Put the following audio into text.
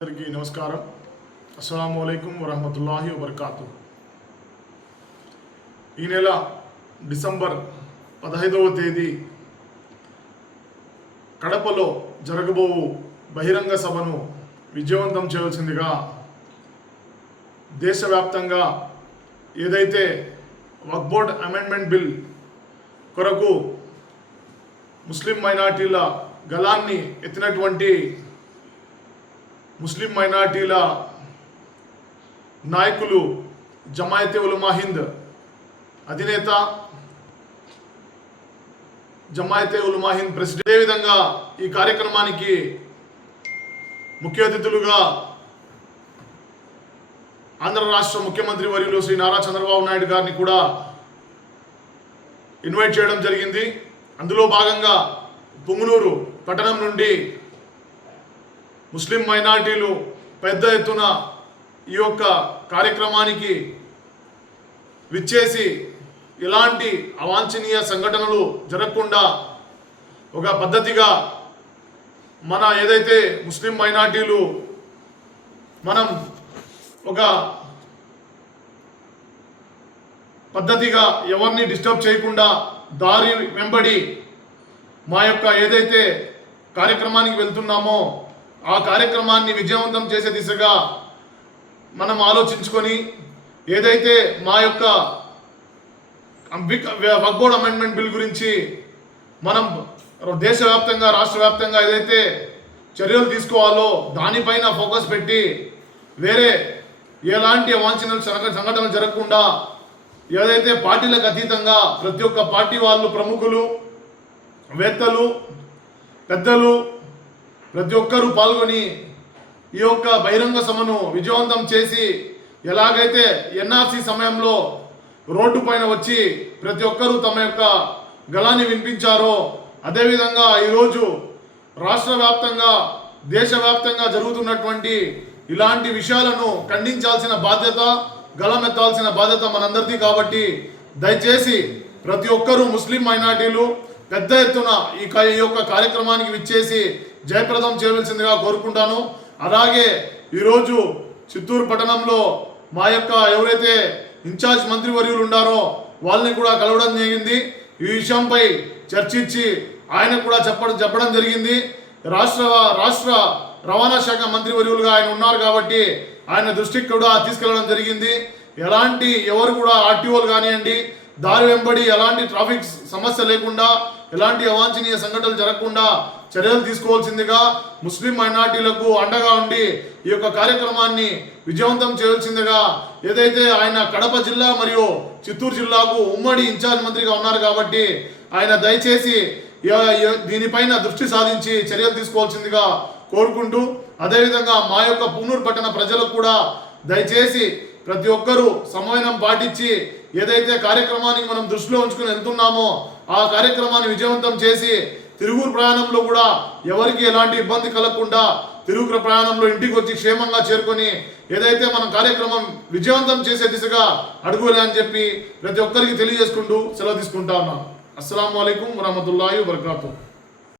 అందరికీ నమస్కారం. అస్సలాము అలైకుం వరహమతుల్లాహి వబర్కాతు. ఈ నెల డిసెంబర్ 15వ తేదీ కడపలో జరగబోవు బహిరంగ సభను విజయవంతం చేయాల్సిందిగా దేశవ్యాప్తంగా ఏదైతే వక్ఫ్ బోర్డ్ అమెండ్మెంట్ బిల్ కొరకు ముస్లిం మైనార్టీల గళాన్ని ఎత్తినటువంటి ముస్లిం మైనార్టీల నాయకులు జమాయతే ఉలమా హింద్ అధినేత, జమాయతే ఉలమా హింద్ ప్రెసిడెంట్, అదేవిధంగా ఈ కార్యక్రమానికి ముఖ్య అతిథులుగా ఆంధ్ర రాష్ట్ర ముఖ్యమంత్రి వర్యులు శ్రీ నారా చంద్రబాబు నాయుడు గారిని కూడా ఇన్వైట్ చేయడం జరిగింది. అందులో భాగంగా పుంగనూరు పట్టణం నుండి ముస్లిం మైనార్టీలు పెద్ద ఎత్తున ఈ యొక్క కార్యక్రమానికి విచ్చేసి ఇలాంటి అవాంఛనీయ సంఘటనలు జరగకుండా ఒక పద్ధతిగా మన ఏదైతే ముస్లిం మైనార్టీలు మనం ఒక పద్ధతిగా ఎవరిని డిస్టర్బ్ చేయకుండా దారి వెంబడి మా యొక్క ఏదైతే కార్యక్రమానికి వెళ్తున్నామో ఆ కార్యక్రమాన్ని విజయవంతం చేసే దిశగా మనం ఆలోచించుకొని ఏదైతే మా యొక్క వక్ఫ్ బోర్డ్ అమెండ్మెంట్ బిల్ గురించి మనం దేశవ్యాప్తంగా రాష్ట్ర వ్యాప్తంగా ఏదైతే చర్యలు తీసుకోవాలో దానిపైన ఫోకస్ పెట్టి వేరే ఎలాంటి అవాంఛనీయ సంఘటనలు జరగకుండా ఏదైతే పార్టీలకు అతీతంగా ప్రతి ఒక్క పార్టీ వాళ్ళు, ప్రముఖులు, వేత్తలు, పెద్దలు ప్రతి ఒక్కరూ పాల్గొని ఈ యొక్క బహిరంగ సభను విజయవంతం చేసి ఎలాగైతే ఎన్ఆర్సీ సమయంలో రోడ్డు పైన వచ్చి ప్రతి ఒక్కరూ తమ యొక్క గళాన్ని వినిపించారో అదేవిధంగా ఈరోజు రాష్ట్ర వ్యాప్తంగా, దేశవ్యాప్తంగా జరుగుతున్నటువంటి ఇలాంటి విషయాలను ఖండించాల్సిన బాధ్యత, గళమెత్తాల్సిన బాధ్యత మనందరిది. కాబట్టి దయచేసి ప్రతి ఒక్కరూ ముస్లిం మైనార్టీలు పెద్ద ఎత్తున ఈ యొక్క కార్యక్రమానికి విచ్చేసి జయప్రదం చేయవలసిందిగా కోరుకుంటాను. అలాగే ఈరోజు చిత్తూరు పట్టణంలో మా యొక్క ఎవరైతే ఇన్ఛార్జ్ మంత్రివర్యులు ఉన్నారో వాళ్ళని కూడా కలవడం జరిగింది. ఈ విషయంపై చర్చించి ఆయన కూడా చెప్పడం జరిగింది. రాష్ట్ర రవాణా శాఖ మంత్రివర్యులుగా ఆయన ఉన్నారు కాబట్టి ఆయన దృష్టికి కూడా తీసుకెళ్లడం జరిగింది. ఎవరు కూడా ఆర్టీఓలు కానివ్వండి, దారి వెంబడి ఎలాంటి ట్రాఫిక్ సమస్య లేకుండా, ఎలాంటి అవాంఛనీయ సంఘటనలు జరగకుండా చర్యలు తీసుకోవాల్సిందిగా, ముస్లిం మైనార్టీలకు అండగా ఉండి ఈ యొక్క కార్యక్రమాన్ని విజయవంతం చేయాల్సిందిగా, ఏదైతే ఆయన కడప జిల్లా మరియు చిత్తూరు జిల్లాకు ఉమ్మడి ఇన్ఛార్జ్ మంత్రిగా ఉన్నారు కాబట్టి ఆయన దయచేసి దీనిపైన దృష్టి సాధించి చర్యలు తీసుకోవాల్సిందిగా కోరుకుంటూ, అదేవిధంగా మా యొక్క పుంగనూరు పట్టణ ప్రజలకు కూడా దయచేసి ప్రతి ఒక్కరూ సమన్వయం పాటించి ఏదైతే కార్యక్రమానికి మనం దృష్టిలో ఉంచుకుని వెళ్తున్నామో ఆ కార్యక్రమాన్ని విజయవంతం చేసి తిరుగు ప్రయాణంలో కూడా ఎవరికి ఎలాంటి ఇబ్బంది కలగకుండా తిరుగు ప్రయాణంలో ఇంటికి వచ్చి క్షేమంగా చేరుకొని ఏదైతే మనం కార్యక్రమం విజయవంతం చేసే దిశగా అడుగులే అని చెప్పి ప్రతి ఒక్కరికి తెలియజేసుకుంటూ సెలవు తీసుకుంటా ఉన్నాం. అస్సలాము అలైకుం వరహమతుల్లాహి వబర్కాతుహు.